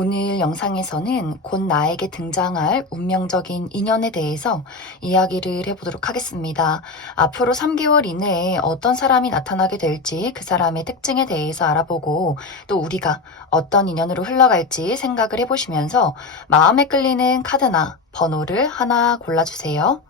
오늘 영상에서는 곧 나에게 등장할 운명적인 인연에 대해서 이야기를 해보도록 하겠습니다. 앞으로 3개월 이내에 어떤 사람이 나타나게 될지 그 사람의 특징에 대해서 알아보고 또 우리가 어떤 인연으로 흘러갈지 생각을 해보시면서 마음에 끌리는 카드나 번호를 하나 골라주세요.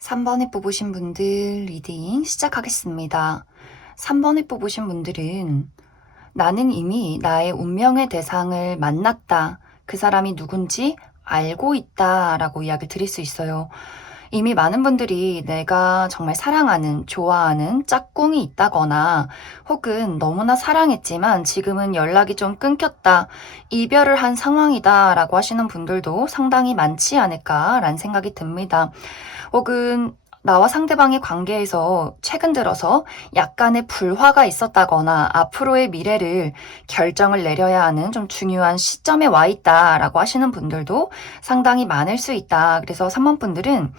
3번에 뽑으신 분들 리딩 시작하겠습니다. 3번에 뽑으신 분들은 나는 이미 나의 운명의 대상을 만났다. 그 사람이 누군지 알고 있다 라고 이야기를 드릴 수 있어요. 이미 많은 분들이 내가 정말 사랑하는, 좋아하는 짝꿍이 있다거나 혹은 너무나 사랑했지만 지금은 연락이 좀 끊겼다, 이별을 한 상황이다 라고 하시는 분들도 상당히 많지 않을까라는 생각이 듭니다. 혹은 나와 상대방의 관계에서 최근 들어서 약간의 불화가 있었다거나 앞으로의 미래를 결정을 내려야 하는 좀 중요한 시점에 와 있다라고 하시는 분들도 상당히 많을 수 있다. 그래서 3번 분들은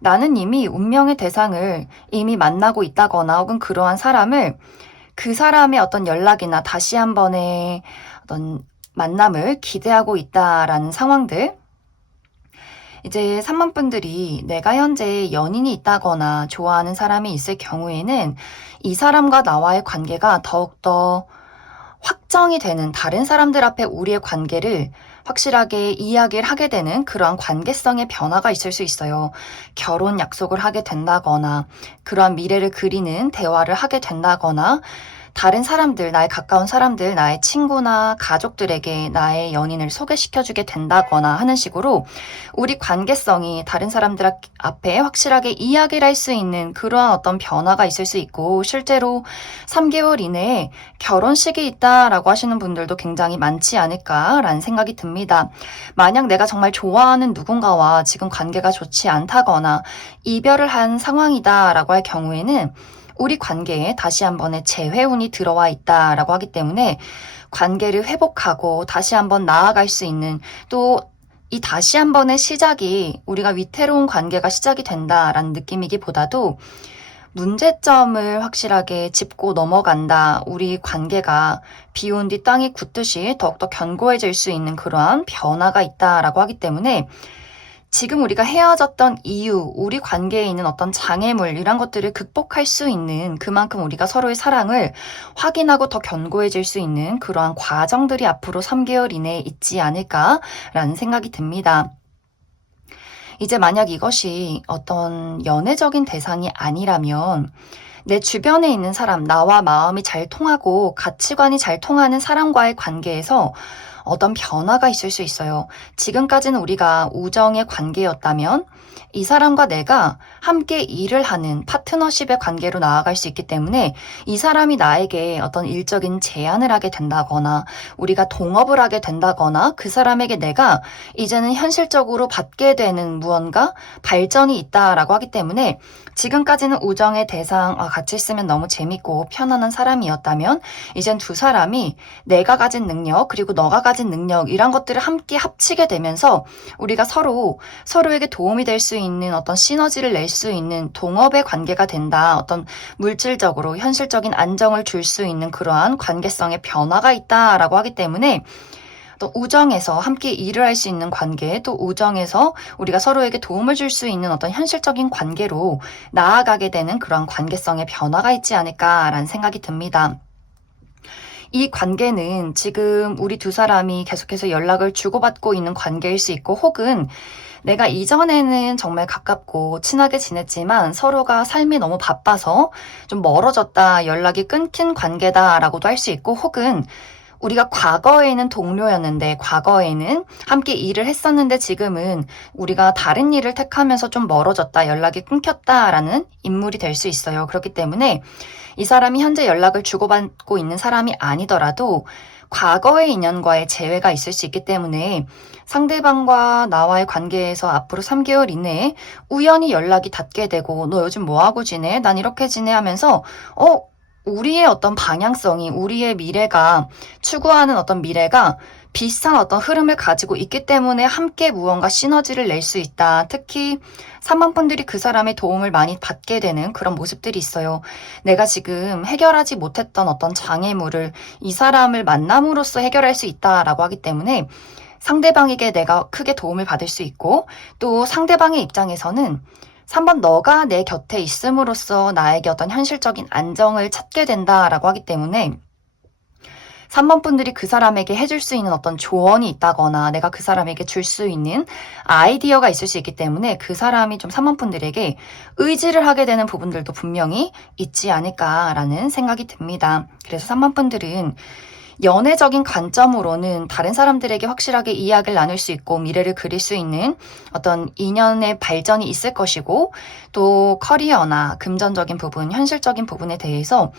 나는 이미 운명의 대상을 이미 만나고 있다거나 혹은 그러한 사람을 그 사람의 어떤 연락이나 다시 한 번의 어떤 만남을 기대하고 있다라는 상황들, 이제 3번 분들이 내가 현재 연인이 있다거나 좋아하는 사람이 있을 경우에는 이 사람과 나와의 관계가 더욱더 확정이 되는, 다른 사람들 앞에 우리의 관계를 확실하게 이야기를 하게 되는 그러한 관계성의 변화가 있을 수 있어요. 결혼 약속을 하게 된다거나 그러한 미래를 그리는 대화를 하게 된다거나 다른 사람들, 나의 가까운 사람들, 나의 친구나 가족들에게 나의 연인을 소개시켜주게 된다거나 하는 식으로 우리 관계성이 다른 사람들 앞에 확실하게 이야기를 할 수 있는 그러한 어떤 변화가 있을 수 있고, 실제로 3개월 이내에 결혼식이 있다라고 하시는 분들도 굉장히 많지 않을까라는 생각이 듭니다. 만약 내가 정말 좋아하는 누군가와 지금 관계가 좋지 않다거나 이별을 한 상황이다라고 할 경우에는 우리 관계에 다시 한 번의 재회운이 들어와 있다라고 하기 때문에 관계를 회복하고 다시 한번 나아갈 수 있는, 또 이 다시 한 번의 시작이 우리가 위태로운 관계가 시작이 된다라는 느낌이기보다도 문제점을 확실하게 짚고 넘어간다, 우리 관계가 비온 뒤 땅이 굳듯이 더욱더 견고해질 수 있는 그러한 변화가 있다라고 하기 때문에 지금 우리가 헤어졌던 이유, 우리 관계에 있는 어떤 장애물, 이런 것들을 극복할 수 있는, 그만큼 우리가 서로의 사랑을 확인하고 더 견고해질 수 있는 그러한 과정들이 앞으로 3개월 이내에 있지 않을까라는 생각이 듭니다. 이제 만약 이것이 어떤 연애적인 대상이 아니라면 내 주변에 있는 사람, 나와 마음이 잘 통하고 가치관이 잘 통하는 사람과의 관계에서 어떤 변화가 있을 수 있어요. 지금까지는 우리가 우정의 관계였다면 이 사람과 내가 함께 일을 하는 파트너십의 관계로 나아갈 수 있기 때문에 이 사람이 나에게 어떤 일적인 제안을 하게 된다거나 우리가 동업을 하게 된다거나 그 사람에게 내가 이제는 현실적으로 받게 되는 무언가 발전이 있다라고 하기 때문에, 지금까지는 우정의 대상, 같이 있으면 너무 재밌고 편안한 사람이었다면 이젠 두 사람이 내가 가진 능력 그리고 너가 가진 가진 능력, 이런 것들을 함께 합치게 되면서 우리가 서로에게 도움이 될 수 있는 어떤 시너지를 낼 수 있는 동업의 관계가 된다. 어떤 물질적으로 현실적인 안정을 줄 수 있는 그러한 관계성의 변화가 있다라고 하기 때문에 또 우정에서 함께 일을 할 수 있는 관계, 또 우정에서 우리가 서로에게 도움을 줄 수 있는 어떤 현실적인 관계로 나아가게 되는 그런 관계성의 변화가 있지 않을까라는 생각이 듭니다. 이 관계는 지금 우리 두 사람이 계속해서 연락을 주고받고 있는 관계일 수 있고, 혹은 내가 이전에는 정말 가깝고 친하게 지냈지만 서로가 삶이 너무 바빠서 좀 멀어졌다, 연락이 끊긴 관계다라고도 할 수 있고, 혹은 우리가 과거에는 동료였는데, 과거에는 함께 일을 했었는데 지금은 우리가 다른 일을 택하면서 좀 멀어졌다, 연락이 끊겼다라는 인물이 될 수 있어요. 그렇기 때문에 이 사람이 현재 연락을 주고받고 있는 사람이 아니더라도 과거의 인연과의 재회가 있을 수 있기 때문에 상대방과 나와의 관계에서 앞으로 3개월 이내에 우연히 연락이 닿게 되고, 너 요즘 뭐하고 지내? 난 이렇게 지내 하면서 우리의 어떤 방향성이, 우리의 미래가, 추구하는 어떤 미래가 비슷한 어떤 흐름을 가지고 있기 때문에 함께 무언가 시너지를 낼 수 있다. 특히 3번 분들이 그 사람의 도움을 많이 받게 되는 그런 모습들이 있어요. 내가 지금 해결하지 못했던 어떤 장애물을 이 사람을 만남으로써 해결할 수 있다라고 하기 때문에 상대방에게 내가 크게 도움을 받을 수 있고, 또 상대방의 입장에서는 3번 너가 내 곁에 있음으로써 나에게 어떤 현실적인 안정을 찾게 된다라고 하기 때문에 3번 분들이 그 사람에게 해줄 수 있는 어떤 조언이 있다거나 내가 그 사람에게 줄 수 있는 아이디어가 있을 수 있기 때문에 그 사람이 좀 3번 분들에게 의지를 하게 되는 부분들도 분명히 있지 않을까라는 생각이 듭니다. 그래서 3번 분들은 연애적인 관점으로는 다른 사람들에게 확실하게 이야기를 나눌 수 있고 미래를 그릴 수 있는 어떤 인연의 발전이 있을 것이고, 또 커리어나 금전적인 부분, 현실적인 부분에 대해서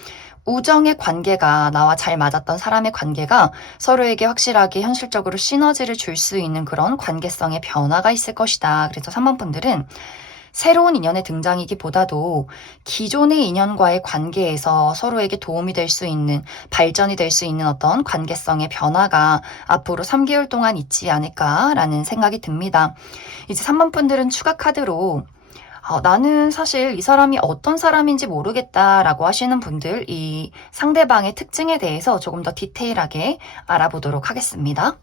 우정의 관계가, 나와 잘 맞았던 사람의 관계가 서로에게 확실하게 현실적으로 시너지를 줄 수 있는 그런 관계성의 변화가 있을 것이다. 그래서 3번 분들은 새로운 인연의 등장이기보다도 기존의 인연과의 관계에서 서로에게 도움이 될 수 있는, 발전이 될 수 있는 어떤 관계성의 변화가 앞으로 3개월 동안 있지 않을까라는 생각이 듭니다. 이제 3번 분들은 추가 카드로 나는 사실 이 사람이 어떤 사람인지 모르겠다라고 하시는 분들, 이 상대방의 특징에 대해서 조금 더 디테일하게 알아보도록 하겠습니다.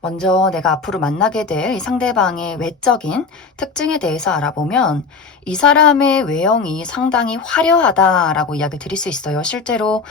먼저 내가 앞으로 만나게 될 이 상대방의 외적인 특징에 대해서 알아보면 이 사람의 외형이 상당히 화려하다라고 이야기를 드릴 수 있어요. 실제로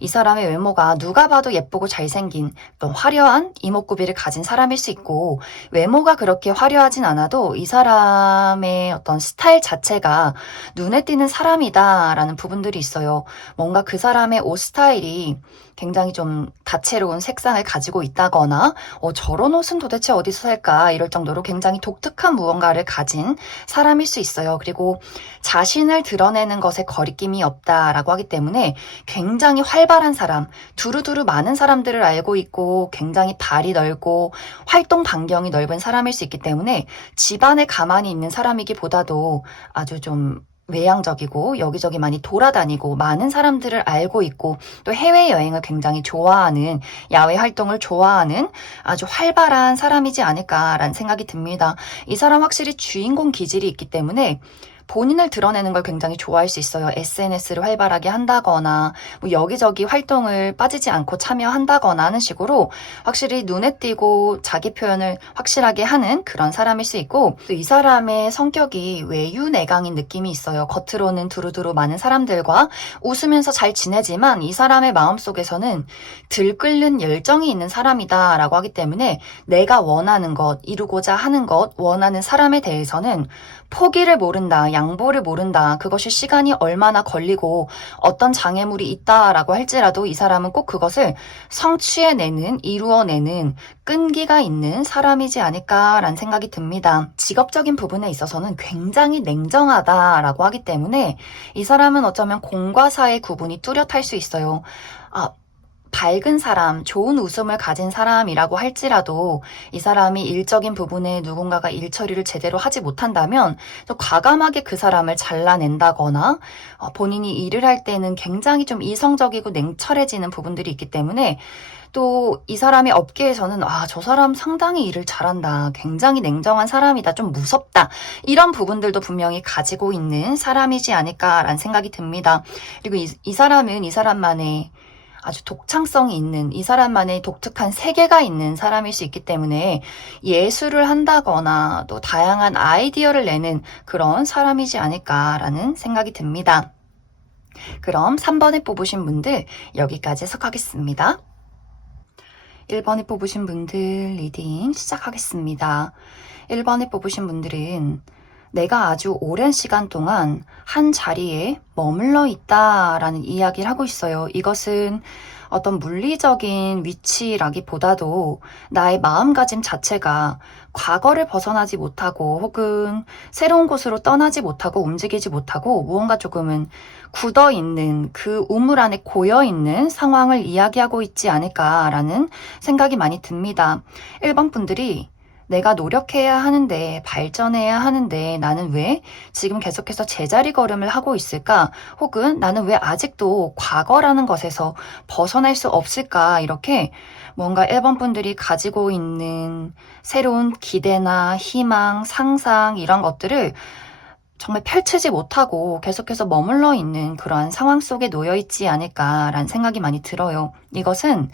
이 사람의 외모가 누가 봐도 예쁘고 잘생긴 어떤 화려한 이목구비를 가진 사람일 수 있고, 외모가 그렇게 화려하진 않아도 이 사람의 어떤 스타일 자체가 눈에 띄는 사람이다라는 부분들이 있어요. 뭔가 그 사람의 옷 스타일이 굉장히 좀 다채로운 색상을 가지고 있다거나 저런 옷은 도대체 어디서 살까 이럴 정도로 굉장히 독특한 무언가를 가진 사람일 수 있어요. 그리고 자신을 드러내는 것에 거리낌이 없다라고 하기 때문에 굉장히 활발한 사람, 두루두루 많은 사람들을 알고 있고 굉장히 발이 넓고 활동 반경이 넓은 사람일 수 있기 때문에 집안에 가만히 있는 사람이기보다도 아주 좀 외향적이고 여기저기 많이 돌아다니고 많은 사람들을 알고 있고, 또 해외여행을 굉장히 좋아하는, 야외 활동을 좋아하는 아주 활발한 사람이지 않을까라는 생각이 듭니다. 이 사람 확실히 주인공 기질이 있기 때문에 본인을 드러내는 걸 굉장히 좋아할 수 있어요. SNS를 활발하게 한다거나 뭐 여기저기 활동을 빠지지 않고 참여한다거나 하는 식으로 확실히 눈에 띄고 자기 표현을 확실하게 하는 그런 사람일 수 있고, 또 이 사람의 성격이 외유내강인 느낌이 있어요. 겉으로는 두루두루 많은 사람들과 웃으면서 잘 지내지만 이 사람의 마음속에서는 들끓는 열정이 있는 사람이다 라고 하기 때문에 내가 원하는 것, 이루고자 하는 것, 원하는 사람에 대해서는 포기를 모른다, 양보를 모른다. 그것이 시간이 얼마나 걸리고 어떤 장애물이 있다라고 할지라도 이 사람은 꼭 그것을 성취해내는, 이루어내는 끈기가 있는 사람이지 않을까라는 생각이 듭니다. 직업적인 부분에 있어서는 굉장히 냉정하다라고 하기 때문에 이 사람은 어쩌면 공과 사의 구분이 뚜렷할 수 있어요. 밝은 사람, 좋은 웃음을 가진 사람이라고 할지라도 이 사람이 일적인 부분에 누군가가 일 처리를 제대로 하지 못한다면 또 과감하게 그 사람을 잘라낸다거나 본인이 일을 할 때는 굉장히 좀 이성적이고 냉철해지는 부분들이 있기 때문에 또 이 사람의 업계에서는 저 사람 상당히 일을 잘한다. 굉장히 냉정한 사람이다. 좀 무섭다. 이런 부분들도 분명히 가지고 있는 사람이지 않을까라는 생각이 듭니다. 그리고 이 사람은 이 사람만의 아주 독창성이 있는 이 사람만의 독특한 세계가 있는 사람일 수 있기 때문에 예술을 한다거나 또 다양한 아이디어를 내는 그런 사람이지 않을까라는 생각이 듭니다. 그럼 3번에 뽑으신 분들 여기까지 해석하겠습니다. 1번에 뽑으신 분들 리딩 시작하겠습니다. 1번에 뽑으신 분들은 내가 아주 오랜 시간 동안 한 자리에 머물러 있다라는 이야기를 하고 있어요. 이것은 어떤 물리적인 위치라기보다도 나의 마음가짐 자체가 과거를 벗어나지 못하고 혹은 새로운 곳으로 떠나지 못하고 움직이지 못하고 무언가 조금은 굳어있는 그 우물 안에 고여있는 상황을 이야기하고 있지 않을까라는 생각이 많이 듭니다. 1번 분들이 내가 노력해야 하는데 발전해야 하는데 나는 왜 지금 계속해서 제자리 걸음을 하고 있을까? 혹은 나는 왜 아직도 과거라는 것에서 벗어날 수 없을까? 이렇게 뭔가 1번 분들이 가지고 있는 새로운 기대나 희망, 상상 이런 것들을 정말 펼치지 못하고 계속해서 머물러 있는 그러한 상황 속에 놓여 있지 않을까라는 생각이 많이 들어요. 이것은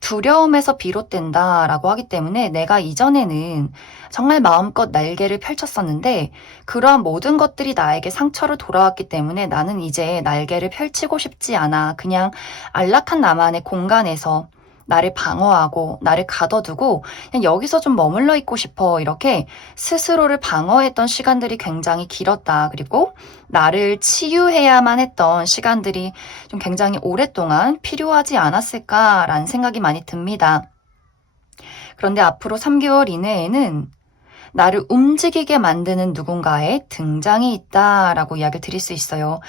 두려움에서 비롯된다라고 하기 때문에 내가 이전에는 정말 마음껏 날개를 펼쳤었는데 그러한 모든 것들이 나에게 상처로 돌아왔기 때문에 나는 이제 날개를 펼치고 싶지 않아. 그냥 안락한 나만의 공간에서 나를 방어하고 나를 가둬두고 그냥 여기서 좀 머물러 있고 싶어. 이렇게 스스로를 방어했던 시간들이 굉장히 길었다. 그리고 나를 치유해야만 했던 시간들이 좀 굉장히 오랫동안 필요하지 않았을까라는 생각이 많이 듭니다. 그런데 앞으로 3개월 이내에는 나를 움직이게 만드는 누군가의 등장이 있다라고 이야기를 드릴 수 있어요.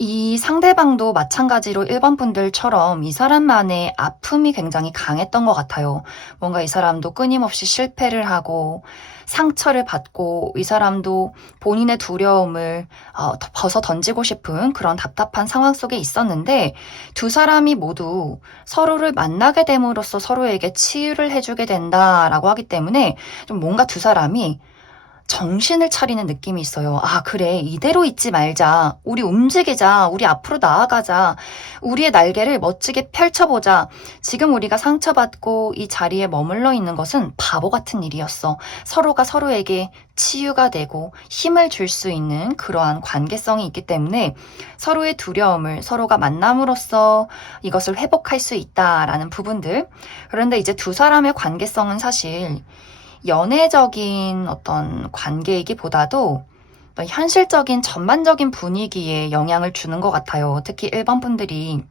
이 상대방도 마찬가지로 1번 분들처럼 이 사람만의 아픔이 굉장히 강했던 것 같아요. 뭔가 이 사람도 끊임없이 실패를 하고 상처를 받고 이 사람도 본인의 두려움을 벗어 던지고 싶은 그런 답답한 상황 속에 있었는데 두 사람이 모두 서로를 만나게 됨으로써 서로에게 치유를 해주게 된다라고 하기 때문에 좀 뭔가 두 사람이 정신을 차리는 느낌이 있어요. 그래. 이대로 있지 말자. 우리 움직이자. 우리 앞으로 나아가자. 우리의 날개를 멋지게 펼쳐보자. 지금 우리가 상처받고 이 자리에 머물러 있는 것은 바보 같은 일이었어. 서로가 서로에게 치유가 되고 힘을 줄 수 있는 그러한 관계성이 있기 때문에 서로의 두려움을 서로가 만남으로써 이것을 회복할 수 있다라는 부분들. 그런데 이제 두 사람의 관계성은 사실 연애적인 어떤 관계이기보다도 현실적인 전반적인 분위기에 영향을 주는 것 같아요. 특히 1번 분들이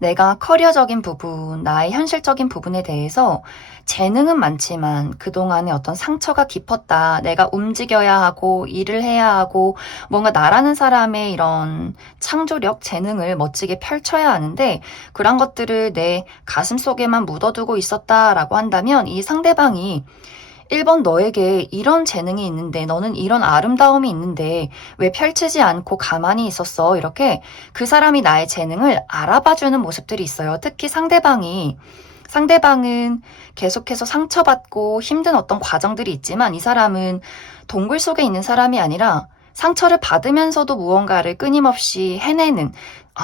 내가 커리어적인 부분, 나의 현실적인 부분에 대해서 재능은 많지만 그동안의 어떤 상처가 깊었다. 내가 움직여야 하고 일을 해야 하고 뭔가 나라는 사람의 이런 창조력, 재능을 멋지게 펼쳐야 하는데 그런 것들을 내 가슴 속에만 묻어두고 있었다라고 한다면 이 상대방이 1번 너에게 이런 재능이 있는데 너는 이런 아름다움이 있는데 왜 펼치지 않고 가만히 있었어? 이렇게 그 사람이 나의 재능을 알아봐주는 모습들이 있어요. 특히 상대방은 계속해서 상처받고 힘든 어떤 과정들이 있지만 이 사람은 동굴 속에 있는 사람이 아니라 상처를 받으면서도 무언가를 끊임없이 해내는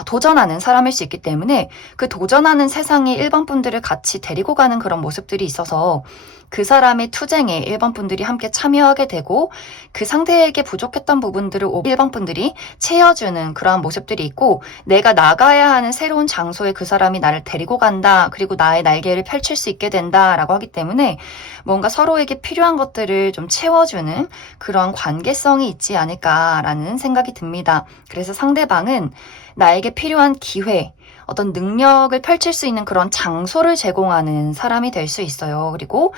도전하는 사람일 수 있기 때문에 그 도전하는 세상에 1번 분들을 같이 데리고 가는 그런 모습들이 있어서 그 사람의 투쟁에 1번 분들이 함께 참여하게 되고 그 상대에게 부족했던 부분들을 1번 분들이 채워주는 그러한 모습들이 있고 내가 나가야 하는 새로운 장소에 그 사람이 나를 데리고 간다. 그리고 나의 날개를 펼칠 수 있게 된다라고 하기 때문에 뭔가 서로에게 필요한 것들을 좀 채워주는 그런 관계성이 있지 않을까라는 생각이 듭니다. 그래서 상대방은 나에게 필요한 기회, 어떤 능력을 펼칠 수 있는 그런 장소를 제공하는 사람이 될 수 있어요. 그리고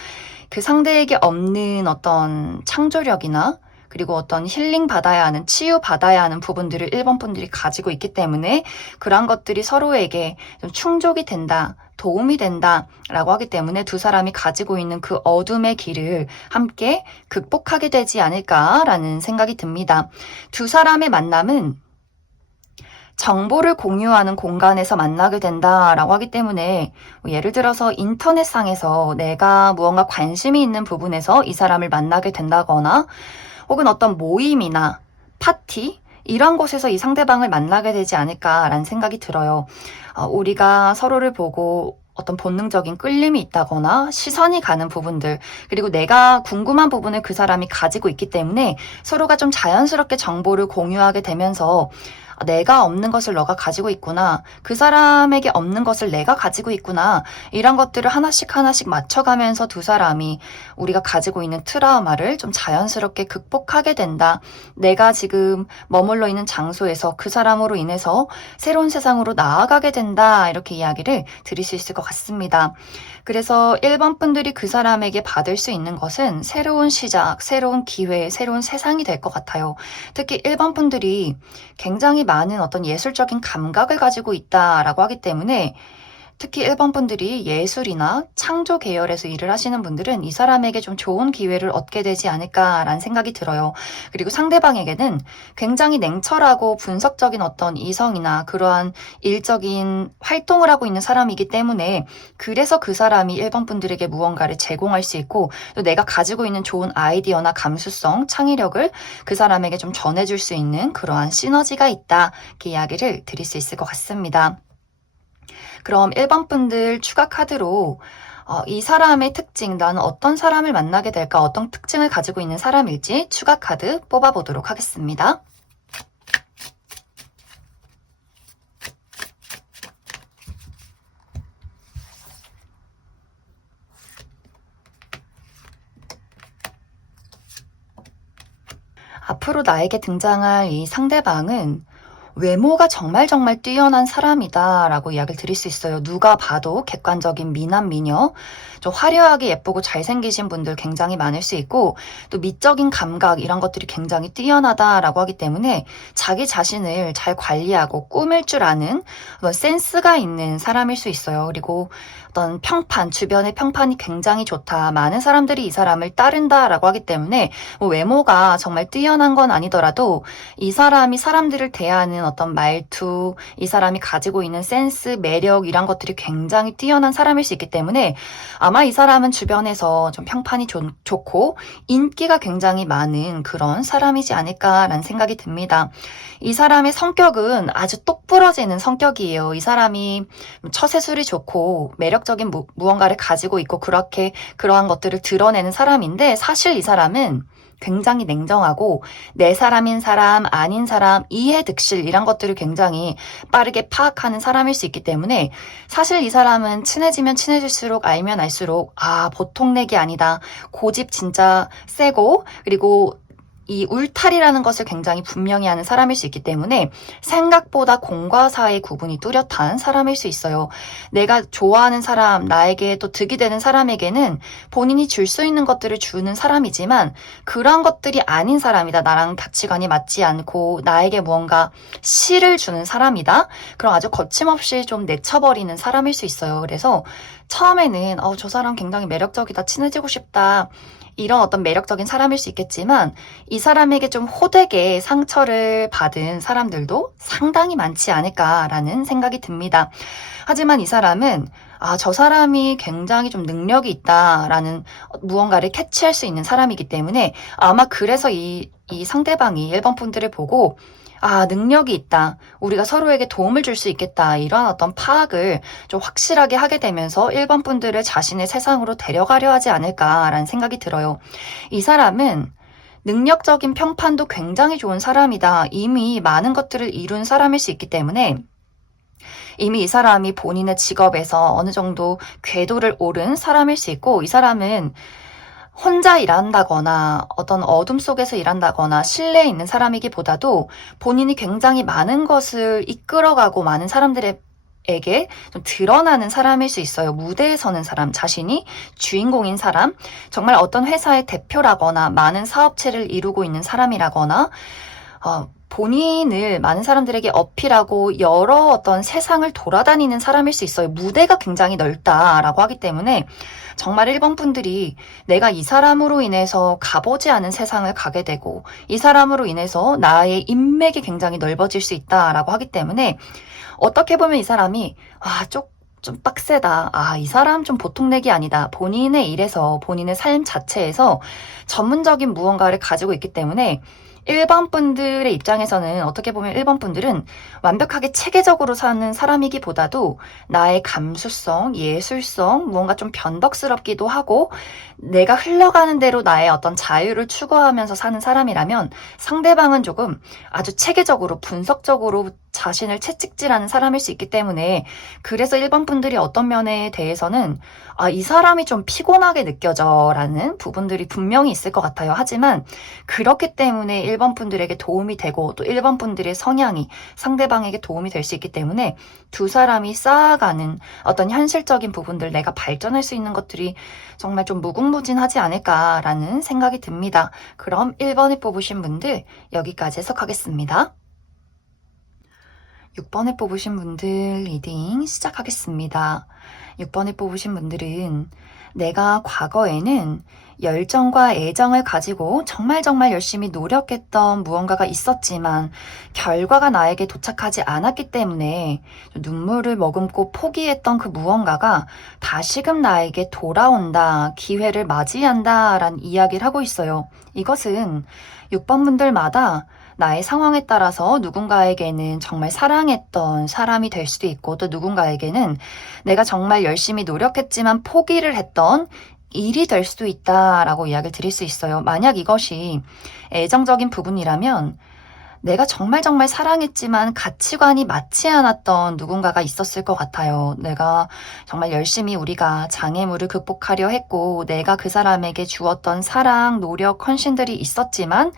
그 상대에게 없는 어떤 창조력이나 그리고 어떤 힐링 받아야 하는, 치유 받아야 하는 부분들을 1번 분들이 가지고 있기 때문에 그러한 것들이 서로에게 좀 충족이 된다, 도움이 된다라고 하기 때문에 두 사람이 가지고 있는 그 어둠의 길을 함께 극복하게 되지 않을까라는 생각이 듭니다. 두 사람의 만남은 정보를 공유하는 공간에서 만나게 된다라고 하기 때문에 예를 들어서 인터넷상에서 내가 무언가 관심이 있는 부분에서 이 사람을 만나게 된다거나 혹은 어떤 모임이나 파티 이런 곳에서 이 상대방을 만나게 되지 않을까라는 생각이 들어요. 우리가 서로를 보고 어떤 본능적인 끌림이 있다거나 시선이 가는 부분들, 그리고 내가 궁금한 부분을 그 사람이 가지고 있기 때문에 서로가 좀 자연스럽게 정보를 공유하게 되면서 내가 없는 것을 너가 가지고 있구나, 그 사람에게 없는 것을 내가 가지고 있구나, 이런 것들을 하나씩 하나씩 맞춰가면서 두 사람이 우리가 가지고 있는 트라우마를 좀 자연스럽게 극복하게 된다. 내가 지금 머물러 있는 장소에서 그 사람으로 인해서 새로운 세상으로 나아가게 된다. 이렇게 이야기를 드릴 수 있을 것 같습니다. 그래서 1번 분들이 그 사람에게 받을 수 있는 것은 새로운 시작, 새로운 기회, 새로운 세상이 될 것 같아요. 특히 1번 분들이 굉장히 많은 어떤 예술적인 감각을 가지고 있다라고 하기 때문에 특히 1번 분들이 예술이나 창조 계열에서 일을 하시는 분들은 이 사람에게 좀 좋은 기회를 얻게 되지 않을까라는 생각이 들어요. 그리고 상대방에게는 굉장히 냉철하고 분석적인 어떤 이성이나 그러한 일적인 활동을 하고 있는 사람이기 때문에 그래서 그 사람이 1번 분들에게 무언가를 제공할 수 있고 또 내가 가지고 있는 좋은 아이디어나 감수성, 창의력을 그 사람에게 좀 전해줄 수 있는 그러한 시너지가 있다. 이렇게 이야기를 드릴 수 있을 것 같습니다. 그럼 1번 분들 추가 카드로 이 사람의 특징, 나는 어떤 사람을 만나게 될까, 어떤 특징을 가지고 있는 사람일지 추가 카드 뽑아보도록 하겠습니다. 앞으로 나에게 등장할 이 상대방은 외모가 정말 뛰어난 사람이다 라고 이야기를 드릴 수 있어요. 누가 봐도 객관적인 미남 미녀, 좀 화려하게 예쁘고 잘생기신 분들 굉장히 많을 수 있고 또 미적인 감각 이런 것들이 굉장히 뛰어나다라고 하기 때문에 자기 자신을 잘 관리하고 꾸밀 줄 아는 어떤 센스가 있는 사람일 수 있어요. 그리고 어떤 평판, 주변의 평판이 굉장히 좋다. 많은 사람들이 이 사람을 따른다라고 하기 때문에 뭐 외모가 정말 뛰어난 건 아니더라도 이 사람이 사람들을 대하는 어떤 말투, 이 사람이 가지고 있는 센스, 매력 이런 것들이 굉장히 뛰어난 사람일 수 있기 때문에 아마 이 사람은 주변에서 좀 평판이 좋고 인기가 굉장히 많은 그런 사람이지 않을까라는 생각이 듭니다. 이 사람의 성격은 아주 똑부러지는 성격이에요. 이 사람이 처세술이 좋고 매력적인 무언가를 가지고 있고 그렇게 그러한 것들을 드러내는 사람인데 사실 이 사람은 굉장히 냉정하고 내 사람인 사람, 아닌 사람, 이해득실 이런 것들을 굉장히 빠르게 파악하는 사람일 수 있기 때문에 사실 이 사람은 친해지면 친해질수록 알면 알수록 보통 넥이 아니다. 고집 진짜 세고 그리고 이 울타리라는 것을 굉장히 분명히 하는 사람일 수 있기 때문에 생각보다 공과 사의 구분이 뚜렷한 사람일 수 있어요. 내가 좋아하는 사람, 나에게 또 득이 되는 사람에게는 본인이 줄 수 있는 것들을 주는 사람이지만 그런 것들이 아닌 사람이다. 나랑 가치관이 맞지 않고 나에게 무언가 실을 주는 사람이다. 그럼 아주 거침없이 좀 내쳐버리는 사람일 수 있어요. 그래서 처음에는 저 사람 굉장히 매력적이다. 친해지고 싶다. 이런 어떤 매력적인 사람일 수 있겠지만 이 사람에게 좀 호되게 상처를 받은 사람들도 상당히 많지 않을까라는 생각이 듭니다. 하지만 이 사람은 저 사람이 굉장히 좀 능력이 있다라는 무언가를 캐치할 수 있는 사람이기 때문에 아마 그래서 이 상대방이 1번 분들을 보고 능력이 있다. 우리가 서로에게 도움을 줄 수 있겠다. 이런 어떤 파악을 좀 확실하게 하게 되면서 1번 분들을 자신의 세상으로 데려가려 하지 않을까라는 생각이 들어요. 이 사람은 능력적인 평판도 굉장히 좋은 사람이다. 이미 많은 것들을 이룬 사람일 수 있기 때문에 이미 이 사람이 본인의 직업에서 어느 정도 궤도를 오른 사람일 수 있고 이 사람은 혼자 일한다거나 어떤 어둠 속에서 일한다거나 실내에 있는 사람이기보다도 본인이 굉장히 많은 것을 이끌어가고 많은 사람들에게 에게 좀 드러나는 사람일 수 있어요. 무대에 서는 사람, 자신이 주인공인 사람, 정말 어떤 회사의 대표라거나 많은 사업체를 이루고 있는 사람이라거나 본인을 많은 사람들에게 어필하고 여러 어떤 세상을 돌아다니는 사람일 수 있어요. 무대가 굉장히 넓다라고 하기 때문에 정말 1번 분들이 내가 이 사람으로 인해서 가보지 않은 세상을 가게 되고 이 사람으로 인해서 나의 인맥이 굉장히 넓어질 수 있다라고 하기 때문에 어떻게 보면 이 사람이 좀 빡세다. 이 사람 좀 보통 내기 아니다. 본인의 일에서, 본인의 삶 자체에서 전문적인 무언가를 가지고 있기 때문에 1번 분들의 입장에서는 어떻게 보면 1번 분들은 완벽하게 체계적으로 사는 사람이기보다도 나의 감수성, 예술성, 무언가 좀 변덕스럽기도 하고 내가 흘러가는 대로 나의 어떤 자유를 추구하면서 사는 사람이라면 상대방은 조금 아주 체계적으로 분석적으로 자신을 채찍질하는 사람일 수 있기 때문에 그래서 1번 분들이 어떤 면에 대해서는 이 사람이 좀 피곤하게 느껴져 라는 부분들이 분명히 있을 것 같아요. 하지만 그렇기 때문에 1번 분들에게 도움이 되고 또 1번 분들의 성향이 상대방에게 도움이 될 수 있기 때문에 두 사람이 쌓아가는 어떤 현실적인 부분들 내가 발전할 수 있는 것들이 정말 좀 무궁무진하지 않을까라는 생각이 듭니다. 그럼 1번을 뽑으신 분들 여기까지 해석하겠습니다. 6번을 뽑으신 분들 리딩 시작하겠습니다. 6번을 뽑으신 분들은 내가 과거에는 열정과 애정을 가지고 정말 열심히 노력했던 무언가가 있었지만 결과가 나에게 도착하지 않았기 때문에 눈물을 머금고 포기했던 그 무언가가 다시금 나에게 돌아온다, 기회를 맞이한다 라는 이야기를 하고 있어요. 이것은 6번 분들마다 나의 상황에 따라서 누군가에게는 정말 사랑했던 사람이 될 수도 있고 또 누군가에게는 내가 정말 열심히 노력했지만 포기를 했던 일이 될 수도 있다라고 이야기를 드릴 수 있어요. 만약 이것이 애정적인 부분이라면 내가 정말 사랑했지만 가치관이 맞지 않았던 누군가가 있었을 것 같아요. 내가 정말 열심히 우리가 장애물을 극복하려 했고 내가 그 사람에게 주었던 사랑, 노력, 헌신들이 있었지만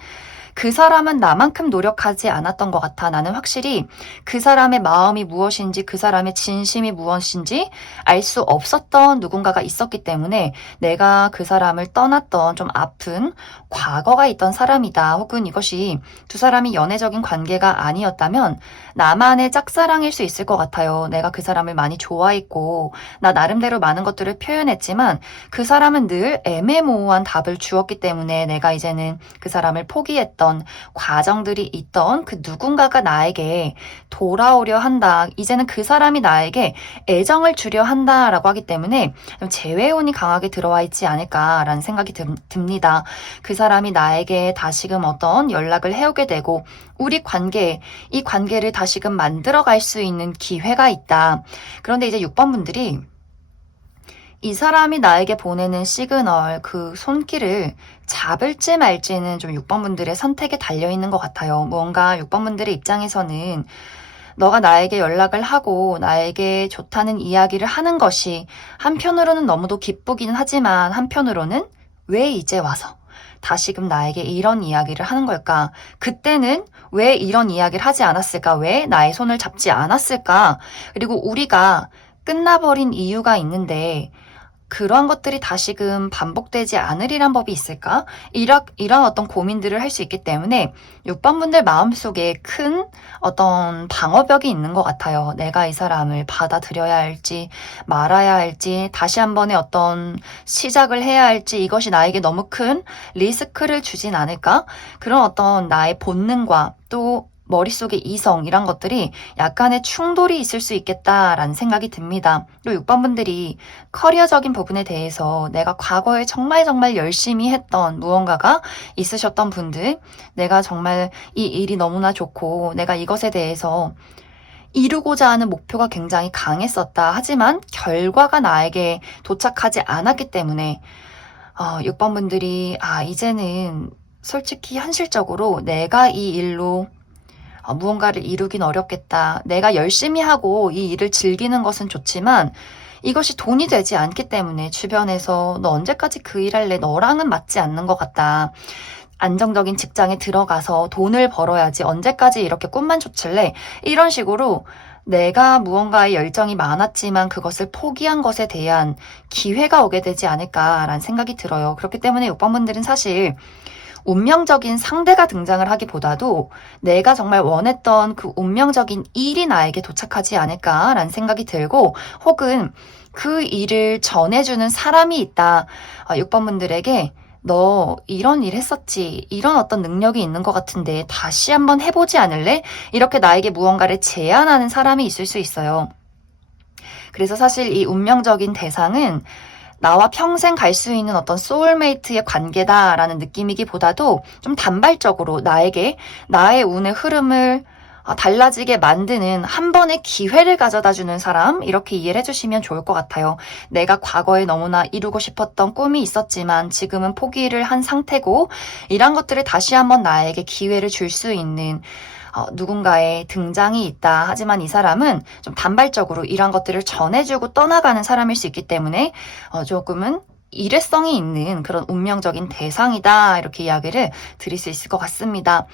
그 사람은 나만큼 노력하지 않았던 것 같아. 나는 확실히 그 사람의 마음이 무엇인지 그 사람의 진심이 무엇인지 알 수 없었던 누군가가 있었기 때문에 내가 그 사람을 떠났던 좀 아픈 과거가 있던 사람이다. 혹은 이것이 두 사람이 연애적인 관계가 아니었다면 나만의 짝사랑일 수 있을 것 같아요. 내가 그 사람을 많이 좋아했고 나 나름대로 많은 것들을 표현했지만 그 사람은 늘 애매모호한 답을 주었기 때문에 내가 이제는 그 사람을 포기했던 과정들이 있던 그 누군가가 나에게 돌아오려 한다. 이제는 그 사람이 나에게 애정을 주려 한다라고 하기 때문에 좀 재회운이 강하게 들어와 있지 않을까라는 생각이 듭니다. 그 사람이 나에게 다시금 어떤 연락을 해오게 되고 우리 관계, 이 관계를 다시금 만들어갈 수 있는 기회가 있다. 그런데 이제 6번 분들이 이 사람이 나에게 보내는 시그널, 그 손길을 잡을지 말지는 좀 6번 분들의 선택에 달려있는 것 같아요. 뭔가 6번 분들의 입장에서는 너가 나에게 연락을 하고 나에게 좋다는 이야기를 하는 것이 한편으로는 너무도 기쁘기는 하지만 한편으로는 왜 이제 와서 다시금 나에게 이런 이야기를 하는 걸까? 그때는 왜 이런 이야기를 하지 않았을까? 왜 나의 손을 잡지 않았을까? 그리고 우리가 끝나버린 이유가 있는데 그러한 것들이 다시금 반복되지 않으리란 법이 있을까? 이런 어떤 고민들을 할 수 있기 때문에 6번 분들 마음속에 큰 어떤 방어벽이 있는 것 같아요. 내가 이 사람을 받아들여야 할지 말아야 할지 다시 한 번의 어떤 시작을 해야 할지 이것이 나에게 너무 큰 리스크를 주진 않을까? 그런 어떤 나의 본능과 또 머릿속의 이성 이런 것들이 약간의 충돌이 있을 수 있겠다라는 생각이 듭니다. 또 6번 분들이 커리어적인 부분에 대해서 내가 과거에 정말 열심히 했던 무언가가 있으셨던 분들, 내가 정말 이 일이 너무나 좋고 내가 이것에 대해서 이루고자 하는 목표가 굉장히 강했었다. 하지만 결과가 나에게 도착하지 않았기 때문에 6번 분들이 이제는 솔직히 현실적으로 내가 이 일로 무언가를 이루긴 어렵겠다. 내가 열심히 하고 이 일을 즐기는 것은 좋지만 이것이 돈이 되지 않기 때문에 주변에서 너 언제까지 그 일 할래? 너랑은 맞지 않는 것 같다. 안정적인 직장에 들어가서 돈을 벌어야지 언제까지 이렇게 꿈만 쫓을래? 이런 식으로 내가 무언가에 열정이 많았지만 그것을 포기한 것에 대한 기회가 오게 되지 않을까라는 생각이 들어요. 그렇기 때문에 6번 분들은 사실 운명적인 상대가 등장을 하기보다도 내가 정말 원했던 그 운명적인 일이 나에게 도착하지 않을까라는 생각이 들고, 혹은 그 일을 전해주는 사람이 있다. 6번 분들에게 너 이런 일 했었지, 이런 어떤 능력이 있는 것 같은데 다시 한번 해보지 않을래? 이렇게 나에게 무언가를 제안하는 사람이 있을 수 있어요. 그래서 사실 이 운명적인 대상은 나와 평생 갈 수 있는 어떤 소울메이트의 관계다라는 느낌이기보다도 좀 단발적으로 나에게 나의 운의 흐름을 달라지게 만드는 한 번의 기회를 가져다주는 사람, 이렇게 이해를 해주시면 좋을 것 같아요. 내가 과거에 너무나 이루고 싶었던 꿈이 있었지만 지금은 포기를 한 상태고, 이런 것들을 다시 한번 나에게 기회를 줄 수 있는 누군가의 등장이 있다. 하지만 이 사람은 좀 단발적으로 이런 것들을 전해주고 떠나가는 사람일 수 있기 때문에 조금은 일회성이 있는 그런 운명적인 대상이다. 이렇게 이야기를 드릴 수 있을 것 같습니다.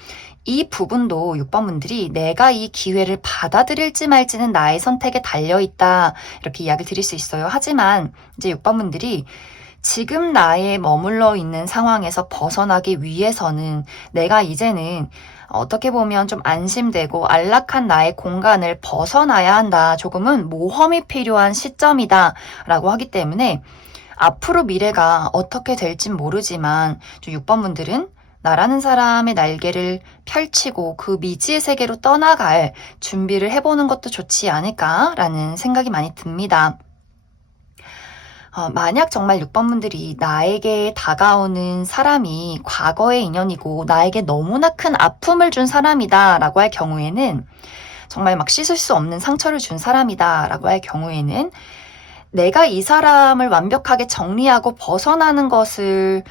이 부분도 6번 분들이 내가 이 기회를 받아들일지 말지는 나의 선택에 달려있다. 이렇게 이야기를 드릴 수 있어요. 하지만 이제 6번 분들이 지금 나의 머물러 있는 상황에서 벗어나기 위해서는 내가 이제는 어떻게 보면 좀 안심되고 안락한 나의 공간을 벗어나야 한다. 조금은 모험이 필요한 시점이다. 라고 하기 때문에 앞으로 미래가 어떻게 될진 모르지만 6번 분들은 나라는 사람의 날개를 펼치고 그 미지의 세계로 떠나갈 준비를 해보는 것도 좋지 않을까라는 생각이 많이 듭니다. 만약 정말 6번 분들이 나에게 다가오는 사람이 과거의 인연이고 나에게 너무나 큰 아픔을 준 사람이다 라고 할 경우에는, 정말 막 씻을 수 없는 상처를 준 사람이다 라고 할 경우에는 내가 이 사람을 완벽하게 정리하고 벗어나는 것을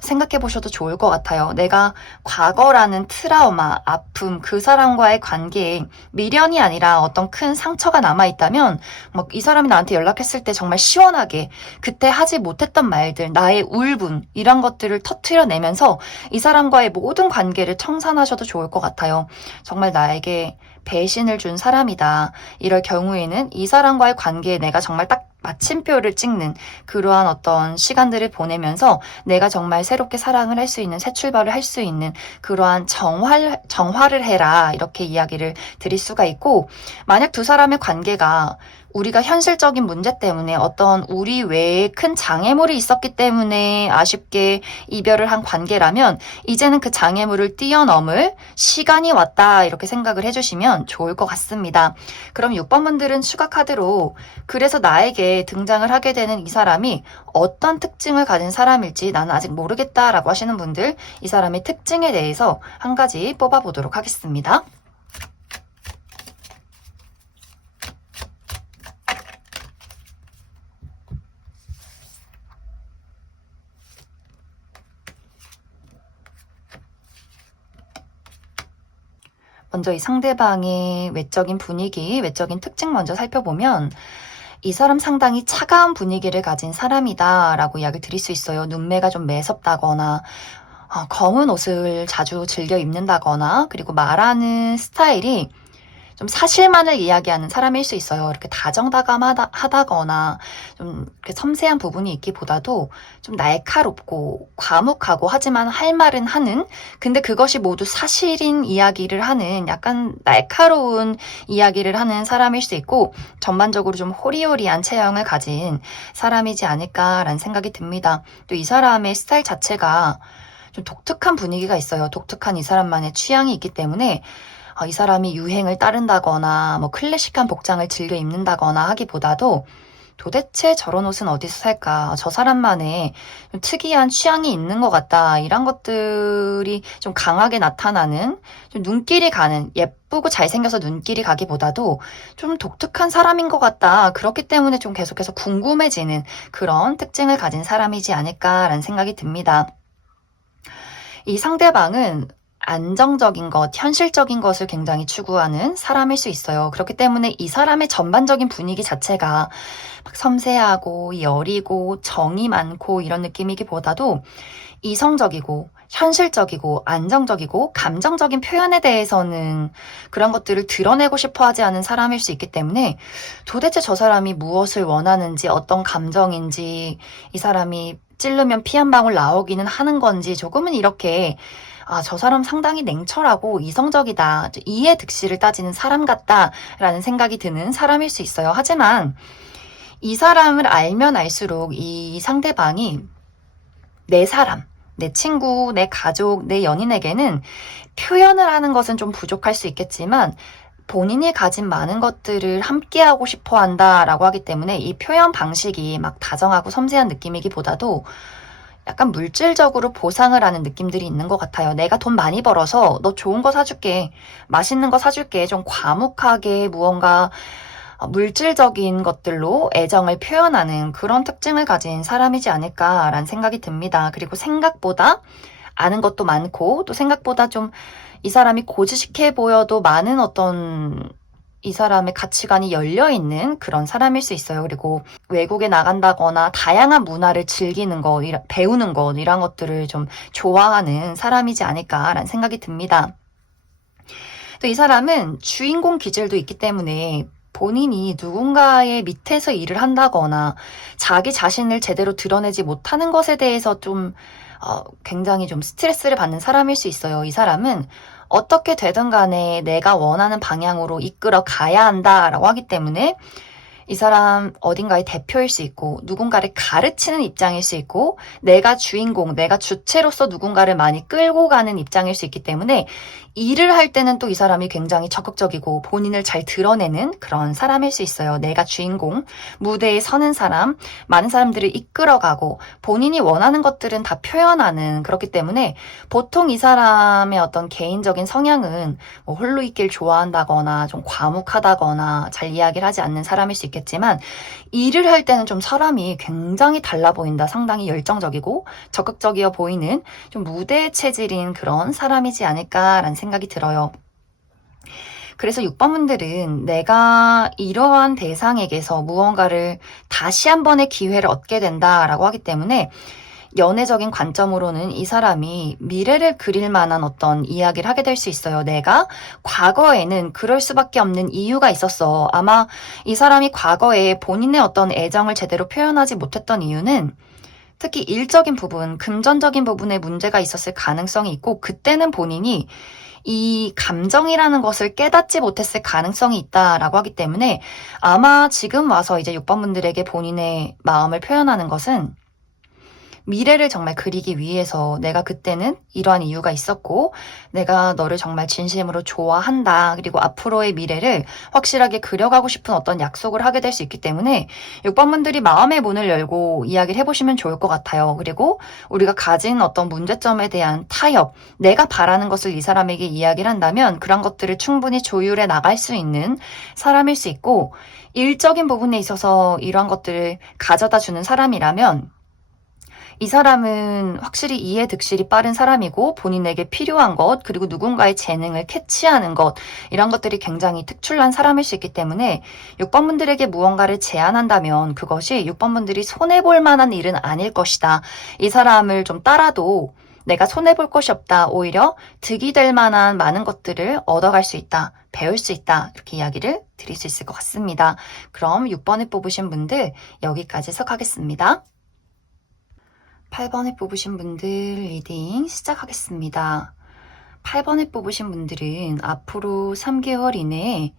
생각해 보셔도 좋을 것 같아요. 내가 과거라는 트라우마, 아픔, 그 사람과의 관계에 미련이 아니라 어떤 큰 상처가 남아있다면, 막 이 사람이 나한테 연락했을 때 정말 시원하게 그때 하지 못했던 말들, 나의 울분, 이런 것들을 터트려내면서 이 사람과의 모든 관계를 청산하셔도 좋을 것 같아요. 정말 나에게 배신을 준 사람이다. 이럴 경우에는 이 사람과의 관계에 내가 정말 딱 마침표를 찍는 그러한 어떤 시간들을 보내면서 내가 정말 새롭게 사랑을 할 수 있는, 새 출발을 할 수 있는 그러한 정화를 해라. 이렇게 이야기를 드릴 수가 있고, 만약 두 사람의 관계가 우리가 현실적인 문제 때문에 어떤 우리 외에 큰 장애물이 있었기 때문에 아쉽게 이별을 한 관계라면 이제는 그 장애물을 뛰어넘을 시간이 왔다. 이렇게 생각을 해주시면 좋을 것 같습니다. 그럼 6번 분들은 추가 카드로 그래서 나에게 등장을 하게 되는 이 사람이 어떤 특징을 가진 사람일지 나는 아직 모르겠다라고 하시는 분들, 이 사람의 특징에 대해서 한 가지 뽑아보도록 하겠습니다. 먼저 이 상대방의 외적인 분위기, 외적인 특징 먼저 살펴보면 이 사람 상당히 차가운 분위기를 가진 사람이다 라고 이야기 드릴 수 있어요. 눈매가 좀 매섭다거나 검은 옷을 자주 즐겨 입는다거나, 그리고 말하는 스타일이 좀 사실만을 이야기하는 사람일 수 있어요. 이렇게 다정다감하다거나 좀 이렇게 섬세한 부분이 있기보다도 좀 날카롭고 과묵하고, 하지만 할 말은 하는, 근데 그것이 모두 사실인 이야기를 하는 약간 날카로운 이야기를 하는 사람일 수 있고, 전반적으로 좀 호리호리한 체형을 가진 사람이지 않을까라는 생각이 듭니다. 또 이 사람의 스타일 자체가 좀 독특한 분위기가 있어요. 독특한 이 사람만의 취향이 있기 때문에 이 사람이 유행을 따른다거나 뭐 클래식한 복장을 즐겨 입는다거나 하기보다도 도대체 저런 옷은 어디서 살까? 저 사람만의 좀 특이한 취향이 있는 것 같다. 이런 것들이 좀 강하게 나타나는, 좀 눈길이 가는, 예쁘고 잘생겨서 눈길이 가기보다도 좀 독특한 사람인 것 같다. 그렇기 때문에 좀 계속해서 궁금해지는 그런 특징을 가진 사람이지 않을까라는 생각이 듭니다. 이 상대방은 안정적인 것, 현실적인 것을 굉장히 추구하는 사람일 수 있어요. 그렇기 때문에 이 사람의 전반적인 분위기 자체가 막 섬세하고 여리고 정이 많고 이런 느낌이기보다도 이성적이고 현실적이고 안정적이고 감정적인 표현에 대해서는 그런 것들을 드러내고 싶어 하지 않은 사람일 수 있기 때문에 도대체 저 사람이 무엇을 원하는지, 어떤 감정인지, 이 사람이 찌르면 피 한 방울 나오기는 하는 건지 조금은 이렇게 저 사람 상당히 냉철하고 이성적이다, 이해득실을 따지는 사람 같다라는 생각이 드는 사람일 수 있어요. 하지만 이 사람을 알면 알수록 이 상대방이 내 사람, 내 친구, 내 가족, 내 연인에게는 표현을 하는 것은 좀 부족할 수 있겠지만 본인이 가진 많은 것들을 함께하고 싶어 한다라고 하기 때문에 이 표현 방식이 막 다정하고 섬세한 느낌이기보다도 약간 물질적으로 보상을 하는 느낌들이 있는 것 같아요. 내가 돈 많이 벌어서 너 좋은 거 사줄게, 맛있는 거 사줄게, 좀 과묵하게 무언가 물질적인 것들로 애정을 표현하는 그런 특징을 가진 사람이지 않을까라는 생각이 듭니다. 그리고 생각보다 아는 것도 많고 또 생각보다 좀 이 사람이 고지식해 보여도 많은 어떤 이 사람의 가치관이 열려있는 그런 사람일 수 있어요. 그리고 외국에 나간다거나 다양한 문화를 즐기는 것, 배우는 것, 이런 것들을 좀 좋아하는 사람이지 않을까라는 생각이 듭니다. 또 이 사람은 주인공 기질도 있기 때문에 본인이 누군가의 밑에서 일을 한다거나 자기 자신을 제대로 드러내지 못하는 것에 대해서 좀 굉장히 좀 스트레스를 받는 사람일 수 있어요. 이 사람은 어떻게 되든 간에 내가 원하는 방향으로 이끌어 가야 한다라고 하기 때문에 이 사람 어딘가의 대표일 수 있고 누군가를 가르치는 입장일 수 있고 내가 주인공, 내가 주체로서 누군가를 많이 끌고 가는 입장일 수 있기 때문에 일을 할 때는 또 이 사람이 굉장히 적극적이고 본인을 잘 드러내는 그런 사람일 수 있어요. 내가 주인공, 무대에 서는 사람, 많은 사람들을 이끌어가고 본인이 원하는 것들은 다 표현하는, 그렇기 때문에 보통 이 사람의 어떤 개인적인 성향은 뭐 홀로 있길 좋아한다거나 좀 과묵하다거나 잘 이야기를 하지 않는 사람일 수 있겠지만 일을 할 때는 좀 사람이 굉장히 달라 보인다, 상당히 열정적이고 적극적이어 보이는 좀 무대 체질인 그런 사람이지 않을까라는 생각이 들어요. 그래서 6번 분들은 내가 이러한 대상에게서 무언가를 다시 한 번의 기회를 얻게 된다라고 하기 때문에 연애적인 관점으로는 이 사람이 미래를 그릴 만한 어떤 이야기를 하게 될 수 있어요. 내가 과거에는 그럴 수밖에 없는 이유가 있었어. 아마 이 사람이 과거에 본인의 어떤 애정을 제대로 표현하지 못했던 이유는 특히 일적인 부분, 금전적인 부분에 문제가 있었을 가능성이 있고 그때는 본인이 이 감정이라는 것을 깨닫지 못했을 가능성이 있다라고 하기 때문에 아마 지금 와서 이제 6번 분들에게 본인의 마음을 표현하는 것은 미래를 정말 그리기 위해서 내가 그때는 이러한 이유가 있었고 내가 너를 정말 진심으로 좋아한다. 그리고 앞으로의 미래를 확실하게 그려가고 싶은 어떤 약속을 하게 될 수 있기 때문에 6번 분들이 마음의 문을 열고 이야기를 해보시면 좋을 것 같아요. 그리고 우리가 가진 어떤 문제점에 대한 타협, 내가 바라는 것을 이 사람에게 이야기를 한다면 그런 것들을 충분히 조율해 나갈 수 있는 사람일 수 있고 일적인 부분에 있어서 이러한 것들을 가져다 주는 사람이라면 이 사람은 확실히 이해득실이 빠른 사람이고 본인에게 필요한 것, 그리고 누군가의 재능을 캐치하는 것, 이런 것들이 굉장히 특출난 사람일 수 있기 때문에 6번 분들에게 무언가를 제안한다면 그것이 6번 분들이 손해볼 만한 일은 아닐 것이다. 이 사람을 좀 따라도 내가 손해볼 것이 없다. 오히려 득이 될 만한 많은 것들을 얻어갈 수 있다. 배울 수 있다. 이렇게 이야기를 드릴 수 있을 것 같습니다. 그럼 6번을 뽑으신 분들 여기까지 해석하겠습니다. 8번을 뽑으신 분들 리딩 시작하겠습니다. 8번을 뽑으신 분들은 앞으로 3개월 이내에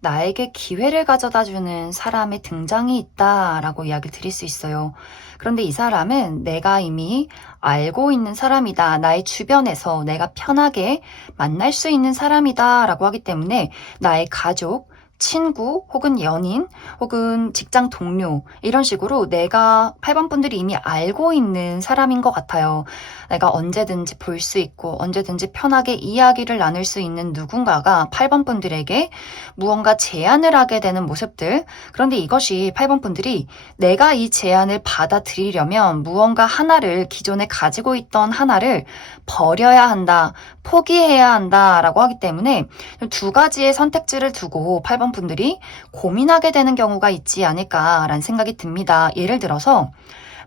나에게 기회를 가져다주는 사람의 등장이 있다라고 이야기를 드릴 수 있어요. 그런데 이 사람은 내가 이미 알고 있는 사람이다. 나의 주변에서 내가 편하게 만날 수 있는 사람이다 라고 하기 때문에 나의 가족, 친구 혹은 연인 혹은 직장 동료 이런 식으로 내가 8번 분들이 이미 알고 있는 사람인 것 같아요. 내가 언제든지 볼 수 있고 언제든지 편하게 이야기를 나눌 수 있는 누군가가 8번 분들에게 무언가 제안을 하게 되는 모습들. 그런데 이것이 8번 분들이 내가 이 제안을 받아들이려면 무언가 하나를, 기존에 가지고 있던 하나를 버려야 한다, 포기해야 한다라고 하기 때문에 두 가지의 선택지를 두고 8번 분들이 고민하게 되는 경우가 있지 않을까라는 생각이 듭니다. 예를 들어서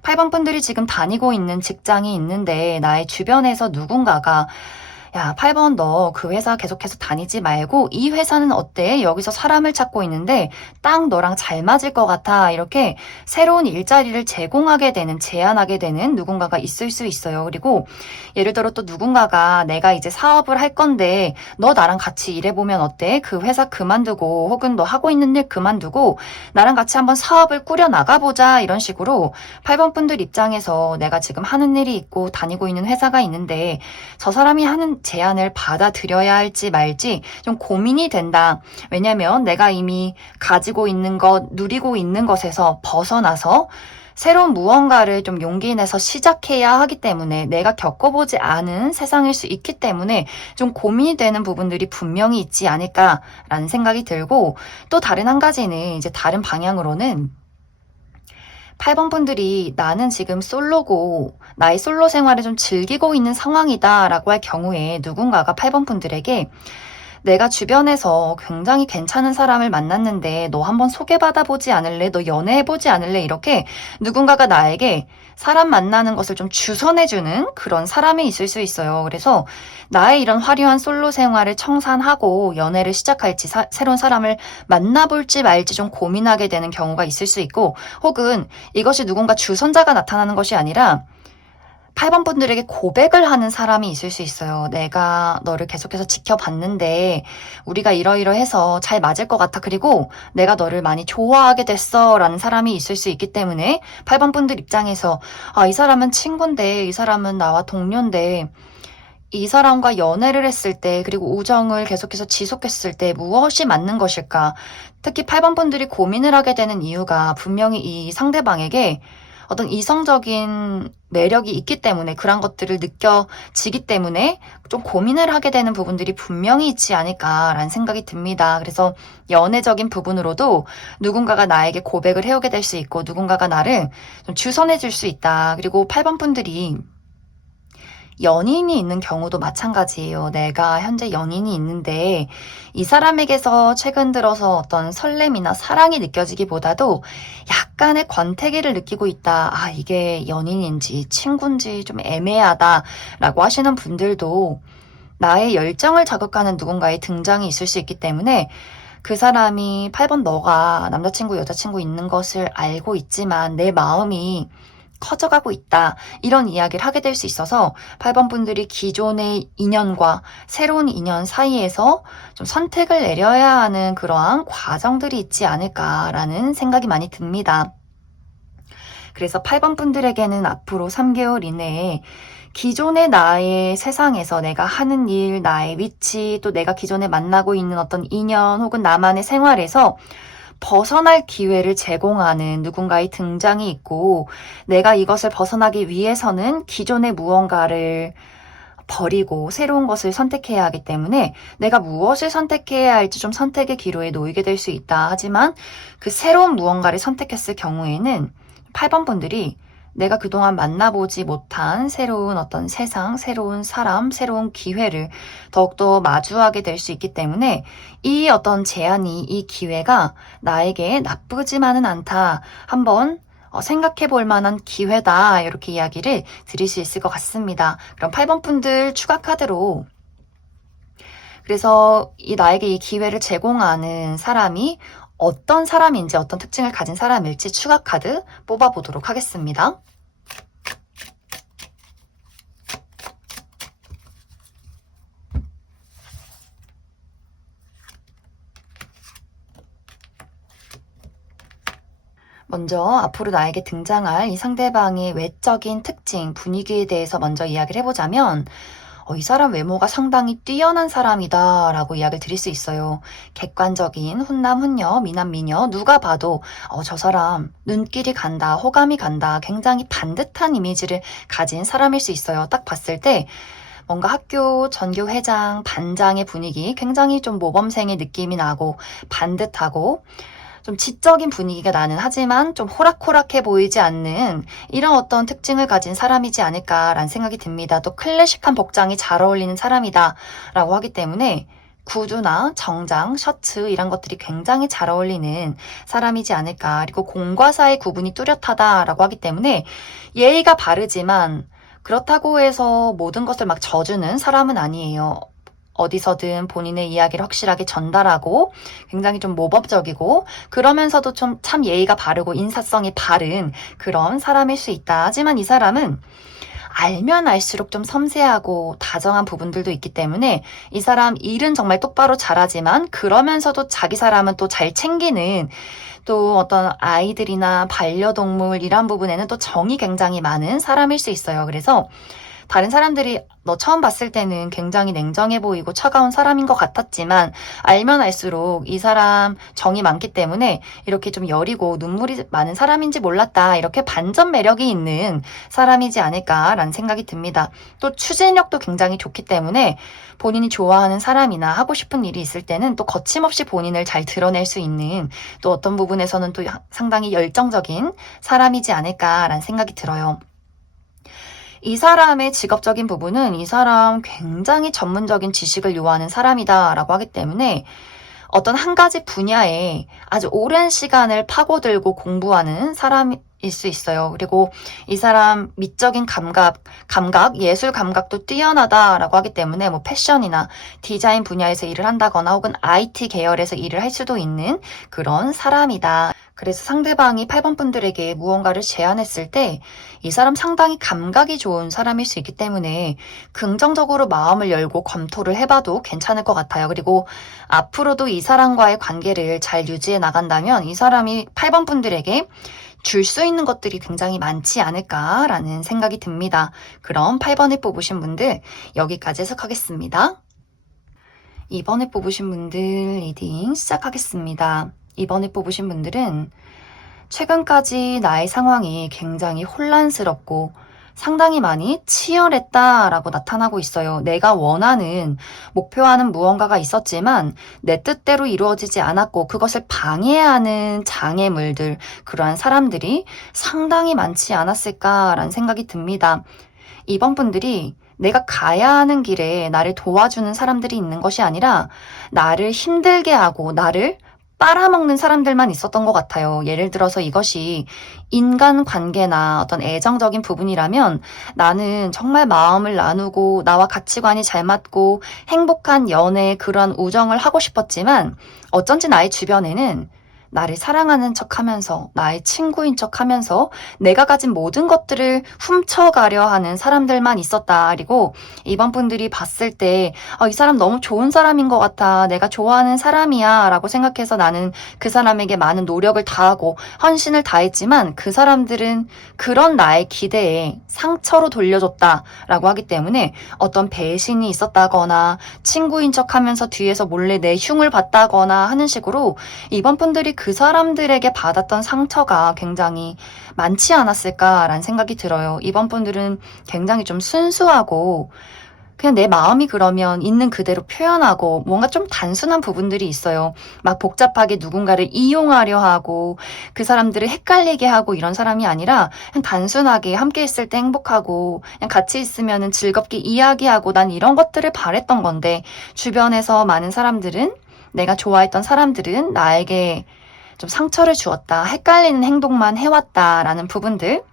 8번 분들이 지금 다니고 있는 직장이 있는데 나의 주변에서 누군가가 야, 8번 너 그 회사 계속해서 다니지 말고 이 회사는 어때? 여기서 사람을 찾고 있는데 딱 너랑 잘 맞을 것 같아. 이렇게 새로운 일자리를 제공하게 되는, 제안하게 되는 누군가가 있을 수 있어요. 그리고 예를 들어 또 누군가가 내가 이제 사업을 할 건데 너 나랑 같이 일해보면 어때? 그 회사 그만두고 혹은 너 하고 있는 일 그만두고 나랑 같이 한번 사업을 꾸려 나가보자. 이런 식으로 8번 분들 입장에서 내가 지금 하는 일이 있고 다니고 있는 회사가 있는데 저 사람이 하는 제안을 받아들여야 할지 말지 좀 고민이 된다. 왜냐면 내가 이미 가지고 있는 것, 누리고 있는 것에서 벗어나서 새로운 무언가를 좀 용기 내서 시작해야 하기 때문에 내가 겪어보지 않은 세상일 수 있기 때문에 좀 고민이 되는 부분들이 분명히 있지 않을까라는 생각이 들고 또 다른 한 가지는 이제 다른 방향으로는 8번 분들이 나는 지금 솔로고 나의 솔로 생활을 좀 즐기고 있는 상황이다 라고 할 경우에 누군가가 8번 분들에게 내가 주변에서 굉장히 괜찮은 사람을 만났는데 너 한번 소개받아 보지 않을래? 너 연애해 보지 않을래? 이렇게 누군가가 나에게 사람 만나는 것을 좀 주선해주는 그런 사람이 있을 수 있어요. 그래서 나의 이런 화려한 솔로 생활을 청산하고 연애를 시작할지 새로운 사람을 만나볼지 말지 좀 고민하게 되는 경우가 있을 수 있고 혹은 이것이 누군가 주선자가 나타나는 것이 아니라 8번 분들에게 고백을 하는 사람이 있을 수 있어요. 내가 너를 계속해서 지켜봤는데 우리가 이러이러해서 잘 맞을 것 같아. 그리고 내가 너를 많이 좋아하게 됐어. 라는 사람이 있을 수 있기 때문에 8번 분들 입장에서 아, 이 사람은 친구인데 이 사람은 나와 동료인데 이 사람과 연애를 했을 때 그리고 우정을 계속해서 지속했을 때 무엇이 맞는 것일까? 특히 8번 분들이 고민을 하게 되는 이유가 분명히 이 상대방에게 어떤 이성적인 매력이 있기 때문에 그런 것들을 느껴지기 때문에 좀 고민을 하게 되는 부분들이 분명히 있지 않을까라는 생각이 듭니다. 그래서 연애적인 부분으로도 누군가가 나에게 고백을 해오게 될 수 있고 누군가가 나를 좀 주선해 줄 수 있다. 그리고 8번 분들이 연인이 있는 경우도 마찬가지예요. 내가 현재 연인이 있는데 이 사람에게서 최근 들어서 어떤 설렘이나 사랑이 느껴지기보다도 약간의 권태기를 느끼고 있다. 아, 이게 연인인지 친구인지 좀 애매하다라고 하시는 분들도 나의 열정을 자극하는 누군가의 등장이 있을 수 있기 때문에 그 사람이 8번 너가 남자친구, 여자친구 있는 것을 알고 있지만 내 마음이 커져가고 있다. 이런 이야기를 하게 될 수 있어서 8번 분들이 기존의 인연과 새로운 인연 사이에서 좀 선택을 내려야 하는 그러한 과정들이 있지 않을까라는 생각이 많이 듭니다. 그래서 8번 분들에게는 앞으로 3개월 이내에 기존의 나의 세상에서 내가 하는 일, 나의 위치, 또 내가 기존에 만나고 있는 어떤 인연 혹은 나만의 생활에서 벗어날 기회를 제공하는 누군가의 등장이 있고 내가 이것을 벗어나기 위해서는 기존의 무언가를 버리고 새로운 것을 선택해야 하기 때문에 내가 무엇을 선택해야 할지 좀 선택의 기로에 놓이게 될 수 있다. 하지만 그 새로운 무언가를 선택했을 경우에는 8번 분들이 내가 그동안 만나보지 못한 새로운 어떤 세상, 새로운 사람, 새로운 기회를 더욱더 마주하게 될 수 있기 때문에 이 어떤 제안이, 이 기회가 나에게 나쁘지만은 않다. 한번 생각해 볼 만한 기회다. 이렇게 이야기를 드릴 수 있을 것 같습니다. 그럼 8번 분들 추가 카드로 그래서 나에게 이 기회를 제공하는 사람이 어떤 사람인지 어떤 특징을 가진 사람일지 추가 카드 뽑아보도록 하겠습니다. 먼저 앞으로 나에게 등장할 이 상대방의 외적인 특징, 분위기에 대해서 먼저 이야기를 해보자면 이 사람 외모가 상당히 뛰어난 사람이다 라고 이야기를 드릴 수 있어요. 객관적인 훈남, 훈녀, 미남, 미녀 누가 봐도 저 사람 눈길이 간다, 호감이 간다, 굉장히 반듯한 이미지를 가진 사람일 수 있어요. 딱 봤을 때 뭔가 학교 전교회장, 반장의 분위기 굉장히 좀 모범생의 느낌이 나고 반듯하고 좀 지적인 분위기가 나는 하지만 좀 호락호락해 보이지 않는 이런 어떤 특징을 가진 사람이지 않을까라는 생각이 듭니다. 또 클래식한 복장이 잘 어울리는 사람이다 라고 하기 때문에 구두나 정장, 셔츠 이런 것들이 굉장히 잘 어울리는 사람이지 않을까. 그리고 공과 사의 구분이 뚜렷하다라고 하기 때문에 예의가 바르지만 그렇다고 해서 모든 것을 막 져주는 사람은 아니에요. 어디서든 본인의 이야기를 확실하게 전달하고 굉장히 좀 모범적이고 그러면서도 좀 참 예의가 바르고 인사성이 바른 그런 사람일 수 있다. 하지만 이 사람은 알면 알수록 좀 섬세하고 다정한 부분들도 있기 때문에 이 사람 일은 정말 똑바로 잘하지만 그러면서도 자기 사람은 또 잘 챙기는 또 어떤 아이들이나 반려동물 이런 부분에는 또 정이 굉장히 많은 사람일 수 있어요. 그래서 다른 사람들이 너 처음 봤을 때는 굉장히 냉정해 보이고 차가운 사람인 것 같았지만 알면 알수록 이 사람 정이 많기 때문에 이렇게 좀 여리고 눈물이 많은 사람인지 몰랐다. 이렇게 반전 매력이 있는 사람이지 않을까라는 생각이 듭니다. 또 추진력도 굉장히 좋기 때문에 본인이 좋아하는 사람이나 하고 싶은 일이 있을 때는 또 거침없이 본인을 잘 드러낼 수 있는 또 어떤 부분에서는 또 상당히 열정적인 사람이지 않을까라는 생각이 들어요. 이 사람의 직업적인 부분은 이 사람 굉장히 전문적인 지식을 요하는 사람이다라고 하기 때문에 어떤 한 가지 분야에 아주 오랜 시간을 파고들고 공부하는 사람일 수 있어요. 그리고 이 사람 미적인 감각, 예술 감각도 뛰어나다라고 하기 때문에 뭐 패션이나 디자인 분야에서 일을 한다거나 혹은 IT 계열에서 일을 할 수도 있는 그런 사람이다. 그래서 상대방이 8번 분들에게 무언가를 제안했을 때 이 사람 상당히 감각이 좋은 사람일 수 있기 때문에 긍정적으로 마음을 열고 검토를 해봐도 괜찮을 것 같아요. 그리고 앞으로도 이 사람과의 관계를 잘 유지해 나간다면 이 사람이 8번 분들에게 줄 수 있는 것들이 굉장히 많지 않을까라는 생각이 듭니다. 그럼 8번에 뽑으신 분들 여기까지 해석하겠습니다. 2번에 뽑으신 분들 리딩 시작하겠습니다. 2번에 뽑으신 분들은 최근까지 나의 상황이 굉장히 혼란스럽고 상당히 많이 치열했다라고 나타나고 있어요. 내가 원하는, 목표하는 무언가가 있었지만 내 뜻대로 이루어지지 않았고 그것을 방해하는 장애물들, 그러한 사람들이 상당히 많지 않았을까라는 생각이 듭니다. 2번 분들이 내가 가야 하는 길에 나를 도와주는 사람들이 있는 것이 아니라 나를 힘들게 하고 나를 빨아먹는 사람들만 있었던 것 같아요. 예를 들어서 이것이 인간관계나 어떤 애정적인 부분이라면 나는 정말 마음을 나누고 나와 가치관이 잘 맞고 행복한 연애, 그런 우정을 하고 싶었지만 어쩐지 나의 주변에는 나를 사랑하는 척하면서 나의 친구인 척하면서 내가 가진 모든 것들을 훔쳐가려 하는 사람들만 있었다. 그리고 이번 분들이 봤을 때 이 사람 너무 좋은 사람인 것 같아. 내가 좋아하는 사람이야 라고 생각해서 나는 그 사람에게 많은 노력을 다하고 헌신을 다했지만 그 사람들은 그런 나의 기대에 상처로 돌려줬다 라고 하기 때문에 어떤 배신이 있었다거나 친구인 척하면서 뒤에서 몰래 내 흉을 봤다거나 하는 식으로 이번 분들이 그 사람들에게 받았던 상처가 굉장히 많지 않았을까라는 생각이 들어요. 이번 분들은 굉장히 좀 순수하고 그냥 내 마음이 그러면 있는 그대로 표현하고 뭔가 좀 단순한 부분들이 있어요. 막 복잡하게 누군가를 이용하려 하고 그 사람들을 헷갈리게 하고 이런 사람이 아니라 그냥 단순하게 함께 있을 때 행복하고 그냥 같이 있으면 즐겁게 이야기하고 난 이런 것들을 바랬던 건데 주변에서 많은 사람들은 내가 좋아했던 사람들은 나에게 좀 상처를 주었다, 헷갈리는 행동만 해왔다라는 부분들.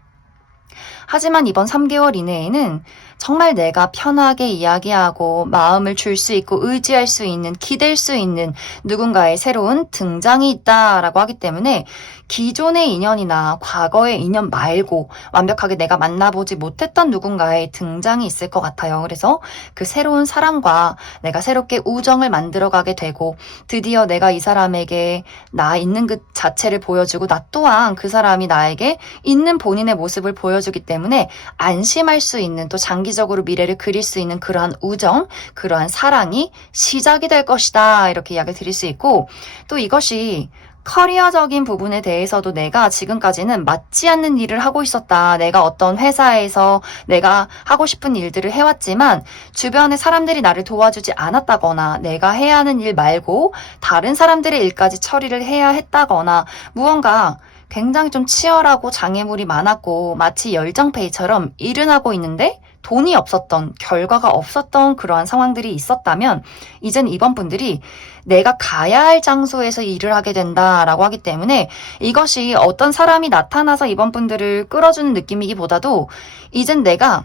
하지만 이번 3개월 이내에는 정말 내가 편하게 이야기하고 마음을 줄 수 있고 의지할 수 있는, 기댈 수 있는 누군가의 새로운 등장이 있다라고 하기 때문에 기존의 인연이나 과거의 인연 말고 완벽하게 내가 만나보지 못했던 누군가의 등장이 있을 것 같아요. 그래서 그 새로운 사람과 내가 새롭게 우정을 만들어가게 되고 드디어 내가 이 사람에게 나 있는 그 자체를 보여주고 나 또한 그 사람이 나에게 있는 본인의 모습을 보여주기 때문에 안심할 수 있는 또 장기적으로 미래를 그릴 수 있는 그러한 우정, 그러한 사랑이 시작이 될 것이다. 이렇게 이야기를 드릴 수 있고 또 이것이 커리어적인 부분에 대해서도 내가 지금까지는 맞지 않는 일을 하고 있었다. 내가 어떤 회사에서 내가 하고 싶은 일들을 해왔지만 주변의 사람들이 나를 도와주지 않았다거나 내가 해야 하는 일 말고 다른 사람들의 일까지 처리를 해야 했다거나 무언가 굉장히 좀 치열하고 장애물이 많았고 마치 열정페이처럼 일은 하고 있는데 돈이 없었던, 결과가 없었던 그러한 상황들이 있었다면 이젠 이번 분들이 내가 가야 할 장소에서 일을 하게 된다라고 하기 때문에 이것이 어떤 사람이 나타나서 이번 분들을 끌어주는 느낌이기보다도 이젠 내가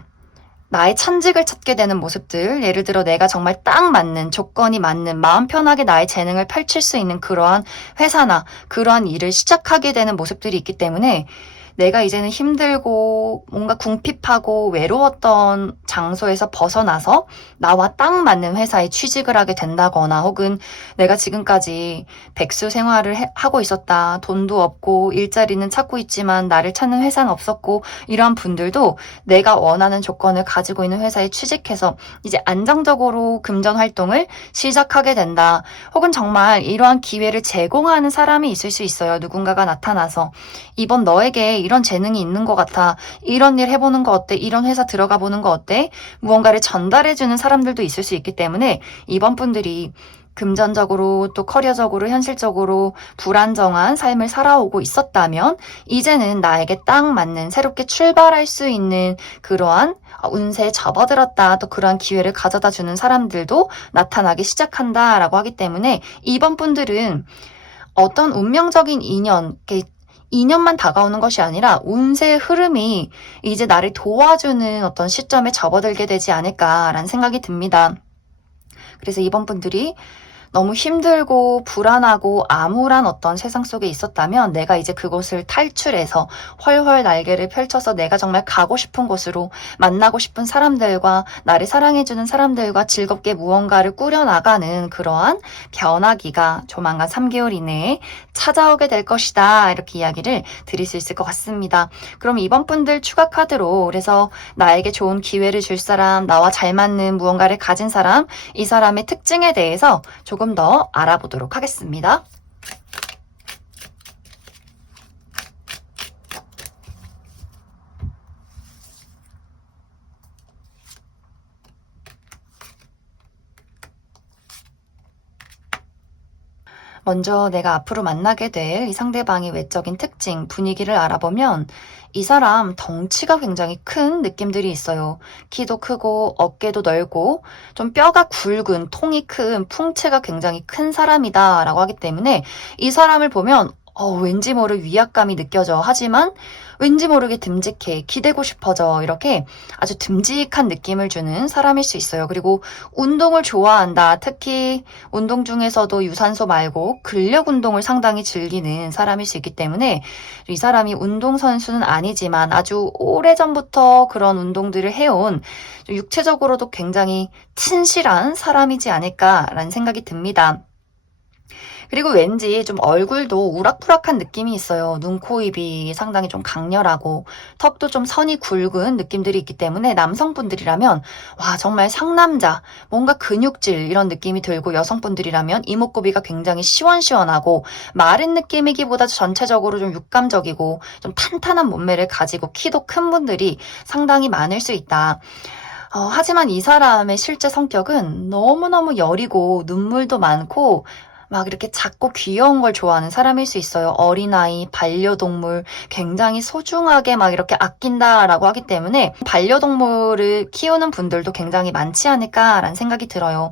나의 찬직을 찾게 되는 모습들, 예를 들어 내가 정말 딱 맞는, 조건이 맞는, 마음 편하게 나의 재능을 펼칠 수 있는 그러한 회사나 그러한 일을 시작하게 되는 모습들이 있기 때문에 내가 이제는 힘들고 뭔가 궁핍하고 외로웠던 장소에서 벗어나서 나와 딱 맞는 회사에 취직을 하게 된다거나 혹은 내가 지금까지 백수 생활을 하고 있었다. 돈도 없고 일자리는 찾고 있지만 나를 찾는 회사는 없었고 이러한 분들도 내가 원하는 조건을 가지고 있는 회사에 취직해서 이제 안정적으로 금전 활동을 시작하게 된다. 혹은 정말 이러한 기회를 제공하는 사람이 있을 수 있어요. 누군가가 나타나서 이번 너에게 이런 재능이 있는 것 같아. 이런 일 해보는 거 어때? 이런 회사 들어가 보는 거 어때? 무언가를 전달해주는 사람들도 있을 수 있기 때문에 이번 분들이 금전적으로 또 커리어적으로 현실적으로 불안정한 삶을 살아오고 있었다면 이제는 나에게 딱 맞는 새롭게 출발할 수 있는 그러한 운세에 접어들었다. 또 그러한 기회를 가져다 주는 사람들도 나타나기 시작한다라고 하기 때문에 이번 분들은 어떤 운명적인 인연만 다가오는 것이 아니라 운세의 흐름이 이제 나를 도와주는 어떤 시점에 접어들게 되지 않을까라는 생각이 듭니다. 그래서 이번 분들이 너무 힘들고 불안하고 암울한 어떤 세상 속에 있었다면 내가 이제 그곳을 탈출해서 훨훨 날개를 펼쳐서 내가 정말 가고 싶은 곳으로 만나고 싶은 사람들과 나를 사랑해주는 사람들과 즐겁게 무언가를 꾸려나가는 그러한 변화기가 조만간 3개월 이내에 찾아오게 될 것이다. 이렇게 이야기를 드릴 수 있을 것 같습니다. 그럼 이번 분들 추가 카드로 그래서 나에게 좋은 기회를 줄 사람, 나와 잘 맞는 무언가를 가진 사람, 이 사람의 특징에 대해서 조금 더 알아보도록 하겠습니다. 먼저 내가 앞으로 만나게 될 이 상대방의 외적인 특징, 분위기를 알아보면 이 사람 덩치가 굉장히 큰 느낌들이 있어요. 키도 크고 어깨도 넓고 좀 뼈가 굵은 통이 큰 풍채가 굉장히 큰 사람이다 라고 하기 때문에 이 사람을 보면 왠지 모를 위압감이 느껴져. 하지만 왠지 모르게 듬직해. 기대고 싶어져. 이렇게 아주 듬직한 느낌을 주는 사람일 수 있어요. 그리고 운동을 좋아한다. 특히 운동 중에서도 유산소 말고 근력 운동을 상당히 즐기는 사람일 수 있기 때문에 이 사람이 운동선수는 아니지만 아주 오래전부터 그런 운동들을 해온 육체적으로도 굉장히 튼실한 사람이지 않을까라는 생각이 듭니다. 그리고 왠지 좀 얼굴도 우락부락한 느낌이 있어요. 눈, 코, 입이 상당히 좀 강렬하고 턱도 좀 선이 굵은 느낌들이 있기 때문에 남성분들이라면 와 정말 상남자, 뭔가 근육질 이런 느낌이 들고 여성분들이라면 이목구비가 굉장히 시원시원하고 마른 느낌이기보다 전체적으로 좀 육감적이고 좀 탄탄한 몸매를 가지고 키도 큰 분들이 상당히 많을 수 있다. 하지만 이 사람의 실제 성격은 너무너무 여리고 눈물도 많고 막 이렇게 작고 귀여운 걸 좋아하는 사람일 수 있어요. 어린아이, 반려동물 굉장히 소중하게 막 이렇게 아낀다라고 하기 때문에 반려동물을 키우는 분들도 굉장히 많지 않을까라는 생각이 들어요.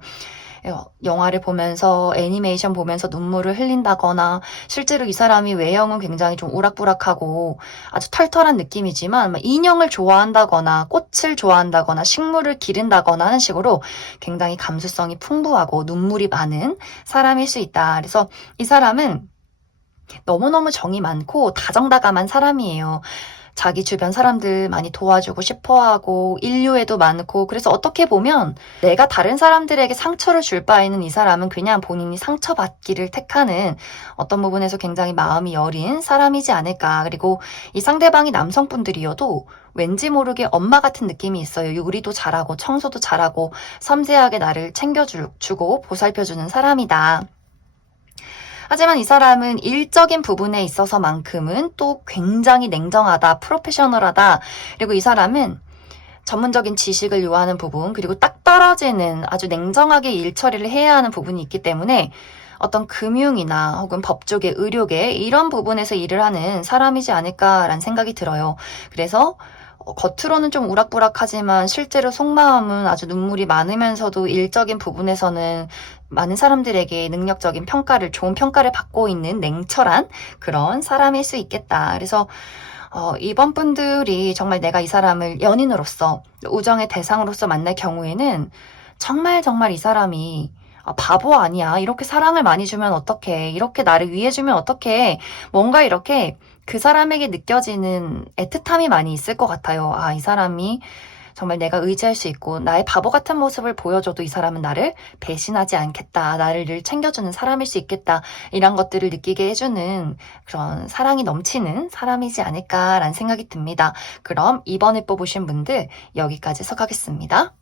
영화를 보면서 애니메이션 보면서 눈물을 흘린다거나 실제로 이 사람이 외형은 굉장히 좀 우락부락하고 아주 털털한 느낌이지만 인형을 좋아한다거나 꽃을 좋아한다거나 식물을 기른다거나 하는 식으로 굉장히 감수성이 풍부하고 눈물이 많은 사람일 수 있다. 그래서 이 사람은 너무너무 정이 많고 다정다감한 사람이에요. 자기 주변 사람들 많이 도와주고 싶어하고 인류애도 많고 그래서 어떻게 보면 내가 다른 사람들에게 상처를 줄 바에는 이 사람은 그냥 본인이 상처받기를 택하는 어떤 부분에서 굉장히 마음이 여린 사람이지 않을까. 그리고 이 상대방이 남성분들이어도 왠지 모르게 엄마 같은 느낌이 있어요. 요리도 잘하고 청소도 잘하고 섬세하게 나를 챙겨주고 보살펴주는 사람이다. 하지만 이 사람은 일적인 부분에 있어서만큼은 또 굉장히 냉정하다, 프로페셔널하다. 그리고 이 사람은 전문적인 지식을 요하는 부분, 그리고 딱 떨어지는 아주 냉정하게 일 처리를 해야 하는 부분이 있기 때문에 어떤 금융이나 혹은 법조계, 의료계 이런 부분에서 일을 하는 사람이지 않을까라는 생각이 들어요. 그래서 겉으로는 좀 우락부락하지만 실제로 속마음은 아주 눈물이 많으면서도 일적인 부분에서는 많은 사람들에게 능력적인 평가를, 좋은 평가를 받고 있는 냉철한 그런 사람일 수 있겠다. 그래서 이번 분들이 정말 내가 이 사람을 연인으로서, 우정의 대상으로서 만날 경우에는 정말 정말 이 사람이 바보 아니야. 이렇게 사랑을 많이 주면 어떡해. 이렇게 나를 위해주면 어떡해. 뭔가 이렇게 그 사람에게 느껴지는 애틋함이 많이 있을 것 같아요. 이 사람이 정말 내가 의지할 수 있고 나의 바보 같은 모습을 보여줘도 이 사람은 나를 배신하지 않겠다. 나를 늘 챙겨주는 사람일 수 있겠다. 이런 것들을 느끼게 해주는 그런 사랑이 넘치는 사람이지 않을까라는 생각이 듭니다. 그럼 이번에 뽑으신 분들 여기까지 해석하겠습니다.